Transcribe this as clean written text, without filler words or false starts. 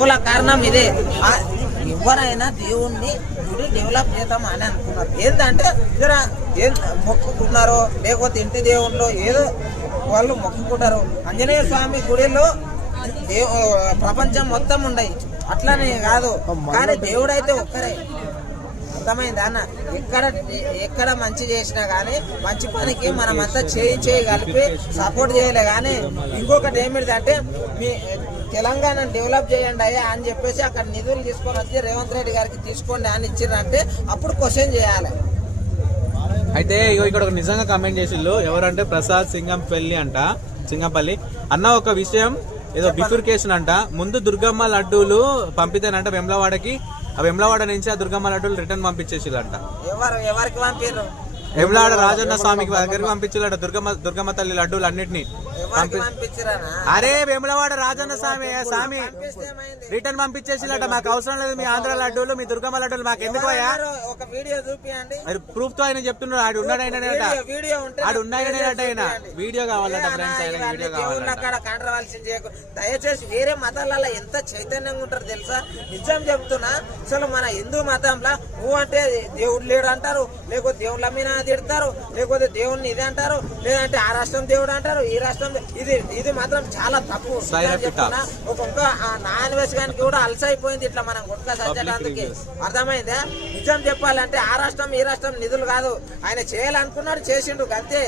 మూల కారణం ఇదే. ఎవరైనా దేవుణ్ణి గుడి డెవలప్ చేద్దాం అని అనుకున్నారు. ఏంటంటే జర ఏం మొక్కుకున్నారో లేకపోతే ఇంటి దేవుళ్ళు ఏదో వాళ్ళు మొక్కుకుంటారు. ఆంజనేయ స్వామి గుడిలో ప్రపంచం మొత్తం ఉండయి, అట్లనే కాదు. కానీ దేవుడు అయితే ఒక్కరే. అర్థమైంది అన్న. ఎక్కడ మంచి చేసినా కానీ మంచి పనికి మనమంతా చేయి కలిపి సపోర్ట్ చేయలే. కానీ ఇంకొకటి ఏమిటంటే మీ తెలంగాణ డెవలప్ చేయండి అయ్యా అని చెప్పేసి అక్కడ నిధులు తీసుకొని వచ్చి రేవంత్ రెడ్డి గారికి తీసుకోండి అని ఇచ్చిర్రంటే అప్పుడు క్వశ్చన్ చేయాలి. అయితే ఇక్కడ ఒక నిజంగా కామెంట్ చేసిళ్ళు ఎవరంటే ప్రసాద్ సింగంపల్లి అన్న ఒక విషయం ఏదో బిఫ్యూరికేషన్ అంట. ముందు దుర్గమ్మ లడ్డూలు పంపితేనంట వెమ్లవాడకి, ఆ వెమ్లవాడ నుంచి ఆ దుర్గమ్మ లడ్డూలు రిటర్న్ పంపించేసిల్లంట. ఎవరికి పంపిర్రు? వెమ్లవాడ రాజన్న స్వామికి దగ్గరికి పంపించాలట దుర్గమ్మ తల్లి లడ్డూలు అన్నిటిని. అరే వెమ్లవాడ రాజన్న స్వామి రిటర్న్ పంపించేసిలట. మాకు అవసరం లేదు మీ ఆంధ్ర లడ్డూలు, మీ దుర్గమ్మ లడ్డూలు మాకు ఎందుకు అయ్యా? ఒక వీడియో చూపియండి. ప్రూఫ్ తో ఆయన చెప్తున్నాడు. ఆడు ఉన్నాడైనట ఆయన వీడియో కావాలట ఫ్రెండ్స్. ఆయన వీడియో కావాలి. దయచేసి వేరే మతాలలో ఎంత చైతన్యంగా ఉంటారు తెలుసా? నిజం చెప్తున్నా. అసలు మన హిందూ మతంలో నువ్వు అంటే దేవుడు లేడు అంటారు, లేకపోతే దేవుళ్ళ మీద తిడతారు, లేకపోతే దేవుడిని ఇది అంటారు, లేదంటే ఆ రాష్ట్రం దేవుడు అంటారు, ఈ రాష్ట్రం ఇది మాత్రం చాలా తప్పు. ఒక్కొక్క నాన్ వెజ్ గానికి కూడా అలసైపోయింది ఇట్లా మనం గుట్కా సచ్చడానికి. అర్థమైందా? నిజం చెప్పాలంటే ఆ రాష్ట్రం ఈ రాష్ట్రం నిధులు కాదు, ఆయన చేయాలనుకున్నాడు చేసిండు అంతే.